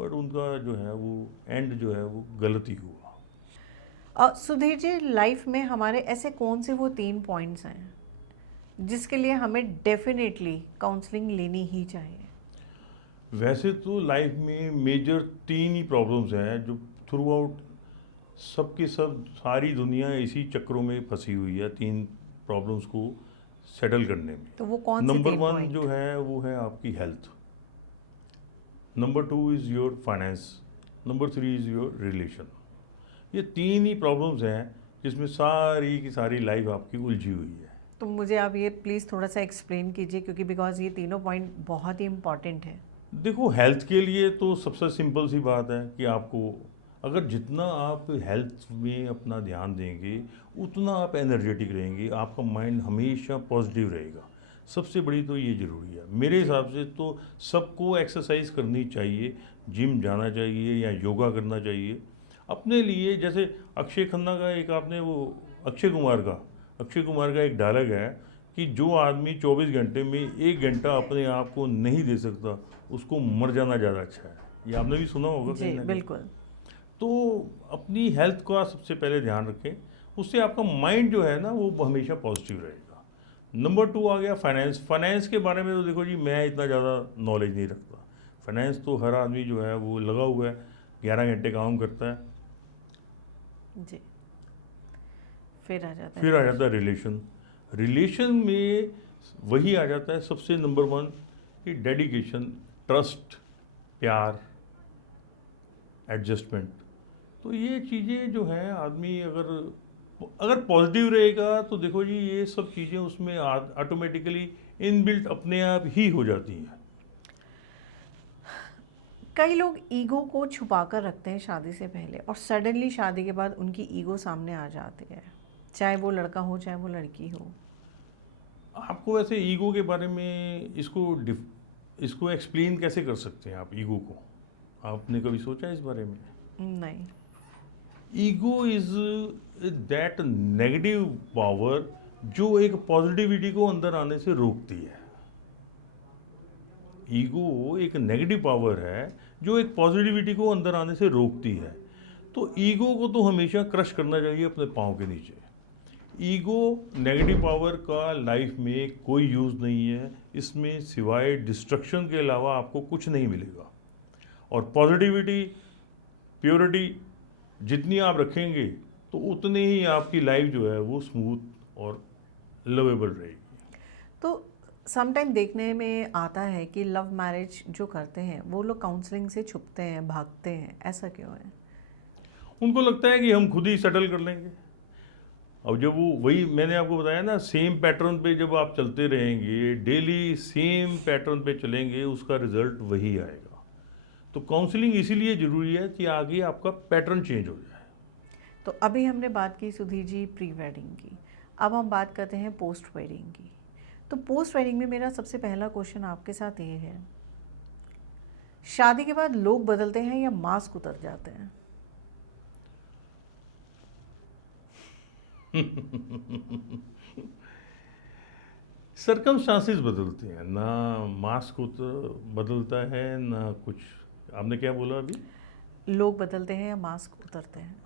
बट उनका जो है वो एंड जो है वो गलत ही हुआ। सुधीर जी, लाइफ में हमारे ऐसे कौन से वो 3 पॉइंट्स हैं जिसके लिए हमें डेफिनेटली काउंसलिंग लेनी ही चाहिए? वैसे तो लाइफ में मेजर 3 ही प्रॉब्लम्स हैं जो थ्रू आउट सबके सब सारी दुनिया इसी चक्रों में फंसी हुई है, 3 प्रॉब्लम्स को सेटल करने में। तो वो कौन से नंबर 3 वन पॉइंट? जो है वो है आपकी health, number 2 is your finance, number 3 is your relation. ये 3 ही प्रॉब्लम्स हैं जिसमें सारी की सारी लाइफ आपकी उलझी हुई है। तो मुझे आप ये प्लीज़ थोड़ा सा एक्सप्लेन कीजिए, क्योंकि बिकॉज ये तीनों पॉइंट बहुत ही इम्पॉर्टेंट है। देखो, हेल्थ के लिए तो सबसे सिंपल सी बात है कि आपको अगर जितना आप हेल्थ में अपना ध्यान देंगे उतना आप एनर्जेटिक रहेंगे, आपका माइंड हमेशा पॉजिटिव रहेगा। सबसे बड़ी तो ये ज़रूरी है मेरे हिसाब से। तो सबको एक्सरसाइज करनी चाहिए, जिम जाना चाहिए या योगा करना चाहिए अपने लिए। जैसे अक्षय खन्ना का एक आपने वो अक्षय कुमार का एक डायलॉग है कि जो आदमी 24 घंटे में 1 घंटा अपने आप को नहीं दे सकता उसको मर जाना ज़्यादा अच्छा है। ये आपने भी सुना होगा जी कहीं ना कहीं। बिल्कुल। तो अपनी हेल्थ का सबसे पहले ध्यान रखें, उससे आपका माइंड जो है ना वो हमेशा पॉजिटिव रहेगा। नंबर 2 आ गया फाइनेंस। फाइनेंस के बारे में तो देखो जी, मैं इतना ज़्यादा नॉलेज नहीं रखता। फाइनेंस तो हर आदमी जो है वो लगा हुआ है, 11 घंटे काम करता है। जी, फिर आ जाता है फिर आ जाता है रिलेशन। रिलेशन में वही आ जाता है सबसे नंबर 1 कि डेडिकेशन, ट्रस्ट, प्यार, एडजस्टमेंट। तो ये चीज़ें जो हैं आदमी अगर पॉजिटिव रहेगा तो देखो जी ये सब चीज़ें उसमें ऑटोमेटिकली इनबिल्ट अपने आप ही हो जाती हैं। कई लोग ईगो को छुपा कर रखते हैं शादी से पहले, और सडनली शादी के बाद उनकी ईगो सामने आ जाती है, चाहे वो लड़का हो चाहे वो लड़की हो। आपको वैसे ईगो के बारे में इसको एक्सप्लेन कैसे कर सकते हैं आप ईगो को? आपने कभी सोचा इस बारे में? नहीं। Ego is that negative power जो एक पॉजिटिविटी को अंदर आने से रोकती है। ईगो एक नेगेटिव पावर है जो एक पॉजिटिविटी को अंदर आने से रोकती है। तो ईगो को तो हमेशा क्रश करना चाहिए अपने पाँव के नीचे। ईगो नेगेटिव पावर का लाइफ में कोई यूज़ नहीं है, इसमें सिवाय डिस्ट्रक्शन के अलावा आपको कुछ नहीं मिलेगा। और पॉजिटिविटी, प्योरिटी जितनी आप रखेंगे तो उतनी ही आपकी लाइफ जो है वो स्मूथ और लवेबल रहेगी। तो समटाइम देखने में आता है कि लव मैरिज जो करते हैं वो लोग काउंसलिंग से छुपते हैं, भागते हैं, ऐसा क्यों है? उनको लगता है कि हम खुद ही सेटल कर लेंगे। अब जब वो वही मैंने आपको बताया ना, सेम पैटर्न पे जब आप चलते रहेंगे, डेली सेम पैटर्न पे चलेंगे, उसका रिजल्ट वही आएगा। तो काउंसलिंग इसीलिए ज़रूरी है कि आगे आपका पैटर्न चेंज हो जाए। तो अभी हमने बात की सुधीर जी प्री वेडिंग की, अब हम बात करते हैं पोस्ट वेडिंग की। तो पोस्ट वेडिंग में मेरा सबसे पहला क्वेश्चन आपके साथ ये है, शादी के बाद लोग बदलते हैं या मास्क उतर जाते हैं? सर्कमस्टांसेस बदलते हैं ना, मास्क बदलता है ना कुछ। आपने क्या बोला अभी? लोग बदलते हैं या मास्क उतरते हैं?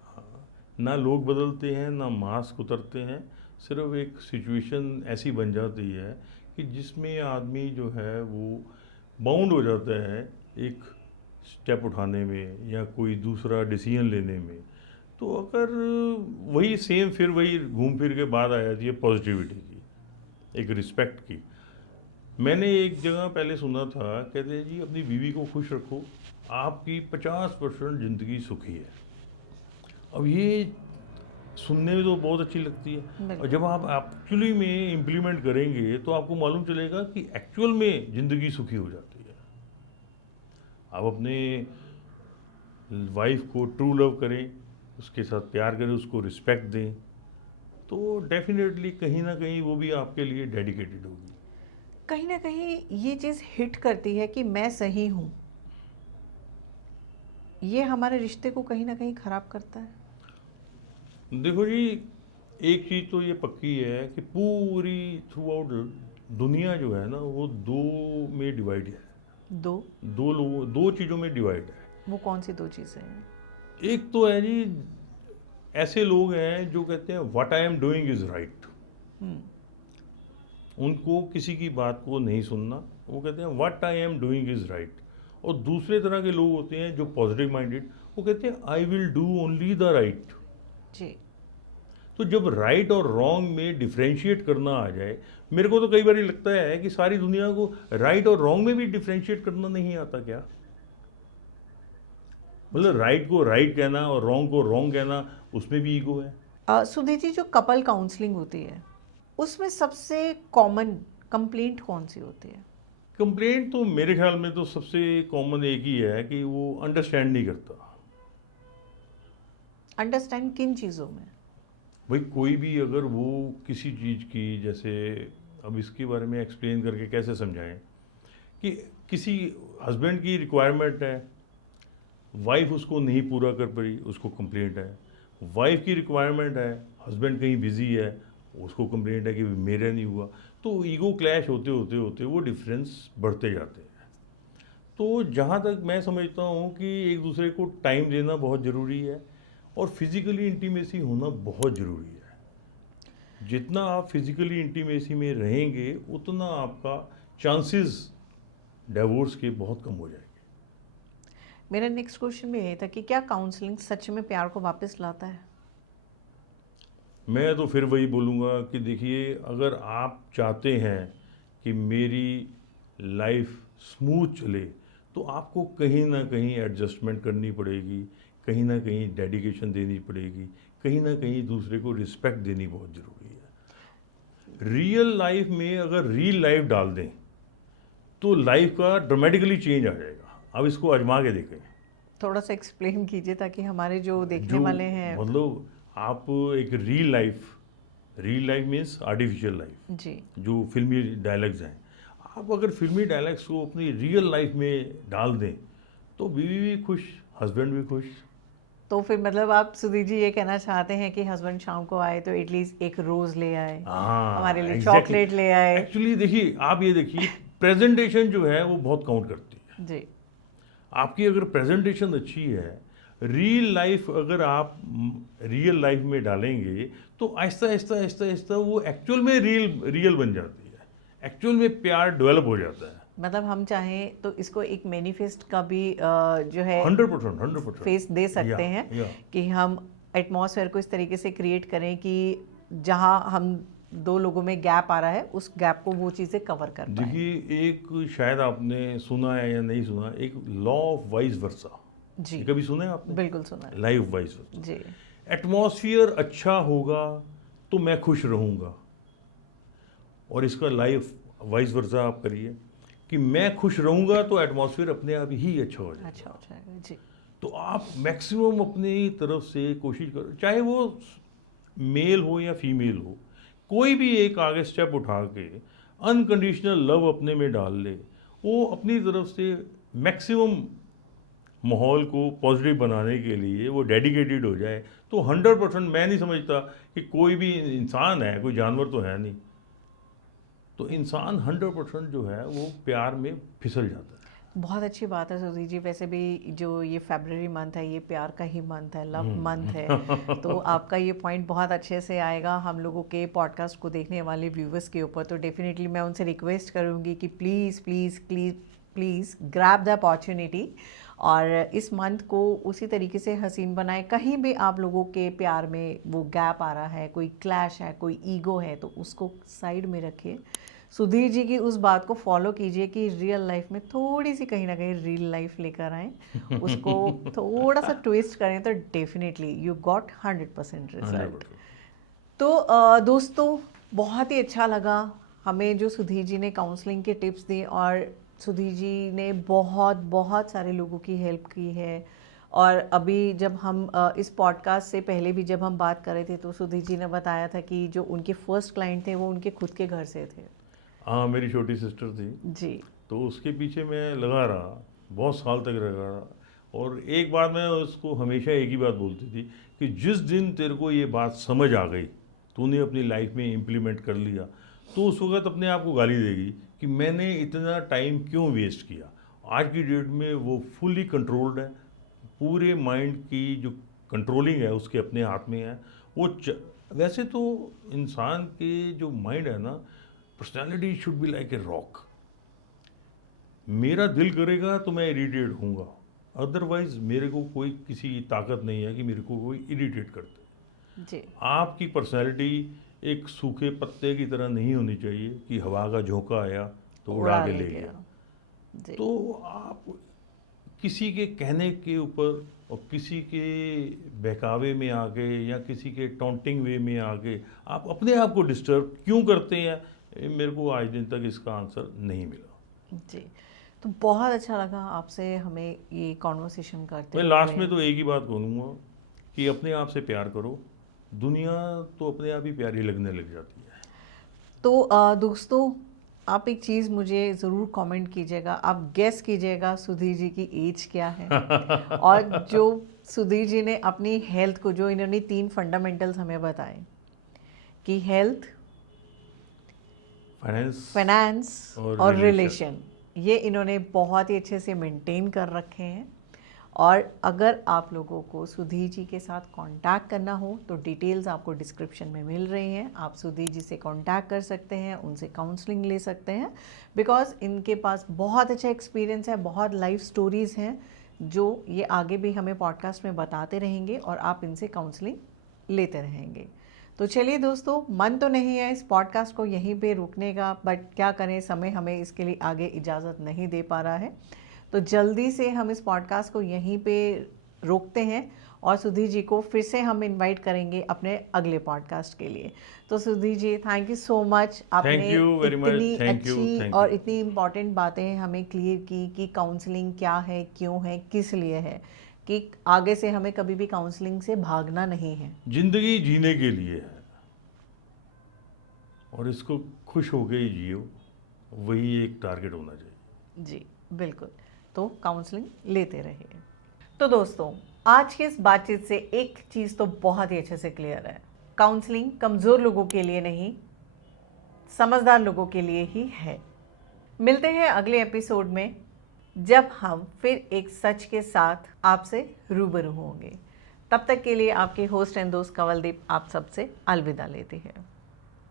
ना लोग बदलते हैं ना मास्क उतरते हैं, सिर्फ एक सिचुएशन ऐसी बन जाती है कि जिसमें आदमी जो है वो बाउंड हो जाता है एक स्टेप उठाने में या कोई दूसरा डिसीजन लेने में। तो अगर वही सेम फिर वही घूम फिर के बात आ जाती है पॉजिटिविटी की, एक रिस्पेक्ट की। मैंने एक जगह पहले सुना था, कहते हैं जी अपनी बीवी को खुश रखो, आपकी 50% ज़िंदगी सुखी है। अब ये सुनने में तो बहुत अच्छी लगती है, और बिल्कुल। जब आप एक्चुअली में इम्प्लीमेंट करेंगे तो आपको मालूम चलेगा कि एक्चुअल में ज़िंदगी सुखी हो जाती है। आप अपने वाइफ को ट्रू लव करें, उसके साथ प्यार करें, उसको रिस्पेक्ट दें, तो डेफिनेटली कहीं ना कहीं वो भी आपके लिए डेडिकेटेड होगी। कहीं ना कहीं ये चीज़ हिट करती है कि मैं सही हूँ, ये हमारे रिश्ते को कहीं ना कहीं खराब करता है। देखो जी, एक चीज़ तो ये पक्की है कि पूरी थ्रू आउट दुनिया जो है ना वो दो में डिवाइड है। दो? दो चीज़ों में डिवाइड है। वो कौन सी दो चीज़ें हैं? एक तो है जी, ऐसे लोग हैं जो कहते हैं what I am doing is right, hmm, उनको किसी की बात को नहीं सुनना, वो कहते हैं what I am doing is right. और दूसरे तरह के लोग होते हैं जो पॉजिटिव माइंडेड, वो कहते हैं I will do only the right. जी। तो जब राइट और रॉन्ग में डिफ्रेंशिएट करना आ जाए, मेरे को तो कई बार लगता है कि सारी दुनिया को राइट और रॉन्ग में भी डिफ्रेंशिएट करना नहीं आता क्या? मतलब राइट को राइट कहना और रॉन्ग को रॉन्ग कहना, उसमें भी ईगो है। सुधीर जी, जो कपल काउंसलिंग होती है उसमें सबसे कॉमन कंप्लेंट कौन सी होती है? कंप्लेंट तो मेरे ख्याल में तो सबसे कॉमन एक ही है कि वो अंडरस्टैंड नहीं करता। अंडरस्टैंड किन चीज़ों में? भाई कोई भी अगर वो किसी चीज़ की, जैसे अब इसके बारे में एक्सप्लेन करके कैसे समझाएं कि किसी हस्बैंड की रिक्वायरमेंट है, वाइफ उसको नहीं पूरा कर पाई, उसको कंप्लेंट है। वाइफ की रिक्वायरमेंट है, हस्बैंड कहीं बिजी है, उसको कंप्लेंट है कि मेरा नहीं हुआ। तो ईगो क्लैश होते होते होते वो डिफरेंस बढ़ते जाते हैं। तो जहाँ तक मैं समझता हूँ कि एक दूसरे को टाइम देना बहुत ज़रूरी है और फिज़िकली इंटीमेसी होना बहुत ज़रूरी है। जितना आप फिज़िकली इंटीमेसी में रहेंगे उतना आपका चांसेस डिवोर्स के बहुत कम हो जाएंगे। मेरा नेक्स्ट क्वेश्चन भी यही था कि क्या काउंसलिंग सच में प्यार को वापस लाता है? मैं तो फिर वही बोलूँगा कि देखिए, अगर आप चाहते हैं कि मेरी लाइफ स्मूथ चले तो आपको कहीं ना कहीं एडजस्टमेंट करनी पड़ेगी, कहीं ना कहीं डेडिकेशन देनी पड़ेगी, कहीं ना कहीं दूसरे को रिस्पेक्ट देनी बहुत ज़रूरी है। रियल लाइफ में अगर रियल लाइफ डाल दें तो लाइफ का ड्रामेटिकली चेंज आ जाएगा। अब इसको आजमा के देखें। थोड़ा सा एक्सप्लेन कीजिए ताकि हमारे जो देखने जो वाले हैं। मतलब आप एक real life means artificial life, जी। जो फिल्मी डायलॉग्स हैं, आप अगर फिल्मी डायलॉग्स को अपनी रियल लाइफ में डाल दें तो बीवी भी खुश, हस्बैंड भी खुश। तो फिर मतलब आप सुधीर जी ये कहना चाहते हैं कि हस्बैंड शाम को आए तो एटलीस्ट एक रोज ले आए, हाँ, हमारे लिए exactly। चॉकलेट ले आए। एक्चुअली देखिए, आप ये देखिए, प्रेजेंटेशन जो है वो बहुत काउंट करती है। जी। आपकी अगर प्रेजेंटेशन अच्छी है, रियल लाइफ अगर आप रियल लाइफ में डालेंगे तो आहिस्ता आहिस्ता आहिस्ता आहिस्ता वो एक्चुअल में रियल बन जाती है, एक्चुअल में प्यार डेवलप हो जाता है। मतलब हम चाहें तो इसको एक मैनिफेस्ट का भी जो है 100% फेस दे सकते हैं कि हम एटमॉस्फेयर को इस तरीके से क्रिएट करें कि जहां हम दो लोगों में गैप आ रहा है उस गैप को वो चीज़ें कवर कर पाए। देखिए, एक शायद आपने सुना है या नहीं सुना, एक लॉ ऑफ वाइस वर्सा। जी, ये कभी सुना है आपने? बिल्कुल सुना है। Life vice versa. जी। एटमॉस्फेयर अच्छा होगा तो मैं खुश रहूँगा, और इसका लाइफ वाइस वर्सा आप करिए कि मैं खुश रहूँगा तो एटमॉस्फेयर अपने आप ही अच्छा हो जाएगा। अच्छा हो जाएगा। जी। तो आप मैक्सिमम अपनी तरफ से कोशिश करो, चाहे वो मेल हो या फीमेल हो, कोई भी एक आगे स्टेप उठा के अनकंडीशनल लव अपने में डाल ले, वो अपनी तरफ से मैक्सिमम माहौल को पॉजिटिव बनाने के लिए वो डेडिकेटेड हो जाए, तो 100% मैं नहीं समझता कि कोई भी इंसान है, कोई जानवर तो है नहीं, तो इंसान 100% जो है वो प्यार में फिसल जाता है। बहुत अच्छी बात है सुधीर जी। वैसे भी जो ये फरवरी मंथ है, ये प्यार का ही मंथ है, लव मंथ है। तो आपका ये पॉइंट बहुत अच्छे से आएगा हम लोगों के पॉडकास्ट को देखने वाले व्यूवर्स के ऊपर। तो डेफिनेटली मैं उनसे रिक्वेस्ट करूँगी कि please please please please grab the opportunity और इस मंथ को उसी तरीके से हसीन बनाएं। कहीं भी आप लोगों के प्यार में वो गैप आ रहा है, कोई क्लैश है, कोई ईगो है, तो उसको साइड में रखिए। सुधीर जी की उस बात को फॉलो कीजिए कि रियल लाइफ में थोड़ी सी कहीं ना कहीं रियल लाइफ लेकर आएँ, उसको थोड़ा सा ट्विस्ट करें तो डेफिनेटली यू गॉट 100% रिजल्ट। तो दोस्तों, बहुत ही अच्छा लगा हमें जो सुधीर जी ने काउंसलिंग के टिप्स दी और सुधीर जी ने बहुत बहुत सारे लोगों की हेल्प की है। और अभी जब हम इस पॉडकास्ट से पहले भी जब हम बात कर रहे थे तो सुधीर जी ने बताया था कि जो उनके फर्स्ट क्लाइंट थे वो उनके खुद के घर से थे। हाँ, मेरी छोटी सिस्टर थी जी। तो उसके पीछे मैं लगा रहा, बहुत साल तक लगा रहा। और एक बात मैं उसको हमेशा एक ही बात बोलती थी कि जिस दिन तेरे को ये बात समझ आ गई, तूने अपनी लाइफ में इम्प्लीमेंट कर लिया, तो उस वक्त अपने आप को गाली देगी कि मैंने इतना टाइम क्यों वेस्ट किया। आज की डेट में वो फुली कंट्रोल्ड है, पूरे माइंड की जो कंट्रोलिंग है उसके अपने हाथ में है। वैसे तो इंसान के जो माइंड है ना, personality should be like a rock. मेरा दिल करेगा तो मैं इरिटेट होऊंगा, अदरवाइज मेरे को कोई किसी ताकत नहीं है कि मेरे को कोई इरिटेट करते। जी। आपकी पर्सनैलिटी एक सूखे पत्ते की तरह नहीं होनी चाहिए कि हवा का झोंका आया तो उड़ा के ले गया। जी। तो आप किसी के कहने के ऊपर और किसी के बहकावे में आके या किसी के टॉन्टिंग वे में आके आप अपने आप को डिस्टर्ब क्यों करते हैं, मेरे को आज दिन तक इसका आंसर नहीं मिला। जी। तो बहुत अच्छा लगा आपसे हमें ये कॉन्वर्सेशन करते मैं हुए। लास्ट में तो एक ही बात कहूँगा कि अपने आप से प्यार करो, दुनिया तो अपने आप ही प्यारी लगने लग जाती है। तो दोस्तों, आप एक चीज़ मुझे ज़रूर कमेंट कीजिएगा, आप गेस कीजिएगा सुधीर जी की एज क्या है। और जो सुधीर जी ने अपनी हेल्थ को, जो इन्होंने 3 फंडामेंटल्स हमें बताए कि हेल्थ, फाइनेंस और रिलेशन, ये इन्होंने बहुत ही अच्छे से मेंटेन कर रखे हैं। और अगर आप लोगों को सुधीर जी के साथ कांटेक्ट करना हो तो डिटेल्स आपको डिस्क्रिप्शन में मिल रही हैं। आप सुधीर जी से कांटेक्ट कर सकते हैं, उनसे काउंसलिंग ले सकते हैं, बिकॉज़ इनके पास बहुत अच्छा एक्सपीरियंस है, बहुत लाइफ स्टोरीज़ हैं जो ये आगे भी हमें पॉडकास्ट में बताते रहेंगे और आप इनसे काउंसलिंग लेते रहेंगे। तो चलिए दोस्तों, मन तो नहीं है इस पॉडकास्ट को यहीं पे रुकने का, बट क्या करें, समय हमें इसके लिए आगे इजाज़त नहीं दे पा रहा है। तो जल्दी से हम इस पॉडकास्ट को यहीं पे रोकते हैं और सुधीर जी को फिर से हम इनवाइट करेंगे अपने अगले पॉडकास्ट के लिए। तो Sudhir ji, thank you so much. आपने इतनी अच्छी और इतनी इम्पॉर्टेंट बातें हमें क्लियर की कि काउंसलिंग क्या है, क्यों है, किस लिए है, कि आगे से हमें कभी भी काउंसलिंग से भागना नहीं है, जिंदगी जीने के लिए है और इसको खुश होके ही जियो, वही एक टारगेट होना चाहिए। जी बिल्कुल। तो काउंसलिंग लेते रहिए। तो दोस्तों, आज की इस बातचीत से एक चीज़ तो बहुत ही अच्छे से क्लियर है, काउंसलिंग कमज़ोर लोगों के लिए नहीं, समझदार लोगों के लिए ही है। मिलते हैं अगले एपिसोड में, जब हम फिर एक सच के साथ आपसे रूबरू होंगे। तब तक के लिए आपके होस्ट एंड दोस्त कंवलदीप आप सबसे अलविदा लेती है।